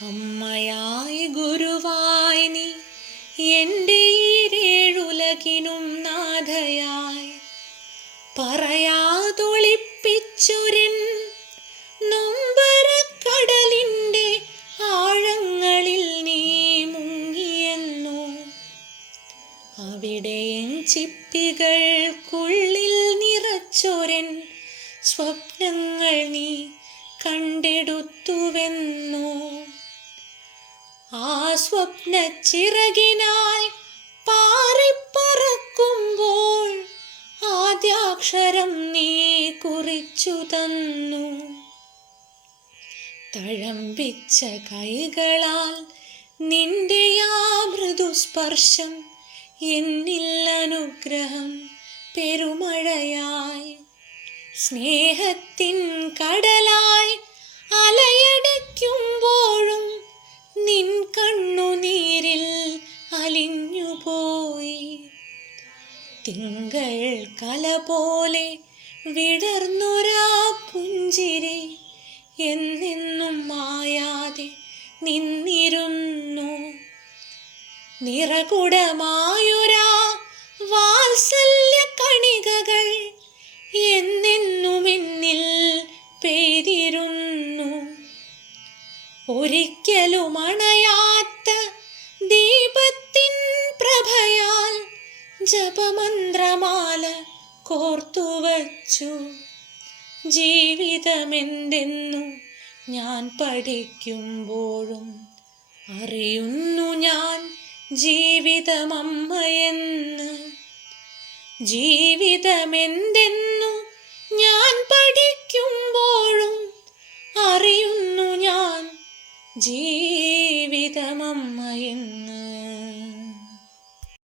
അമ്മയായി ഗുരുവായി നീ എന്റെ ഈരേഴുലകിനും നാഥയായി. പറയാതൊളിപ്പിച്ചൊരൻ നൊമ്പരക്കടലിന്റെ ആഴങ്ങളിൽ നീ മുങ്ങിയെന്നു. അവിടെ ചിപ്പികൾക്കുള്ളിൽ നിറച്ചൊരൻ സ്വപ്നങ്ങൾ നീ കണ്ടെടുത്തുവെന്നു. ആ സ്വപ്ന ചിറകിനായി പാറിപ്പറക്കുമ്പോൾ ആദ്യാക്ഷരം നീ കുറിച്ചു തന്നു. തഴമ്പിച്ച കൈകളാൽ നിന്റെ ആ മൃദുസ്പർശം എന്നിൽ അനുഗ്രഹം പെരുമഴയായി. സ്നേഹത്തിൻ കടലായി അലയടയ്ക്കുമ്പോഴും തിങ്കൾ കല പോലെ വിടർന്നൊരാ പുഞ്ചിരി. എന്നെന്നും മായാതെ നിന്നിരുന്നു. നിറകുടമായൊരാ വാത്സല്യ കണികകൾ എന്നെന്നുമെന്നിൽ പെയ്തിരുന്നു. ഒരിക്കലും അണയാത്ത ദീപത്തിൻ പ്രഭയാൽ ജപമന്ത്രമാല കോർത്തു കോർത്തുവച്ചു ജീവിതമെന്തെന്നു ഞാൻ പഠിക്കുമ്പോഴും അറിയുന്നു ഞാൻ ജീവിതമമ്മയെന്ന്. ജീവിതമെന്തെന്നു ഞാൻ പഠിക്കുമ്പോഴും അറിയുന്നു ഞാൻ ജീവിതമമ്മയെന്ന്.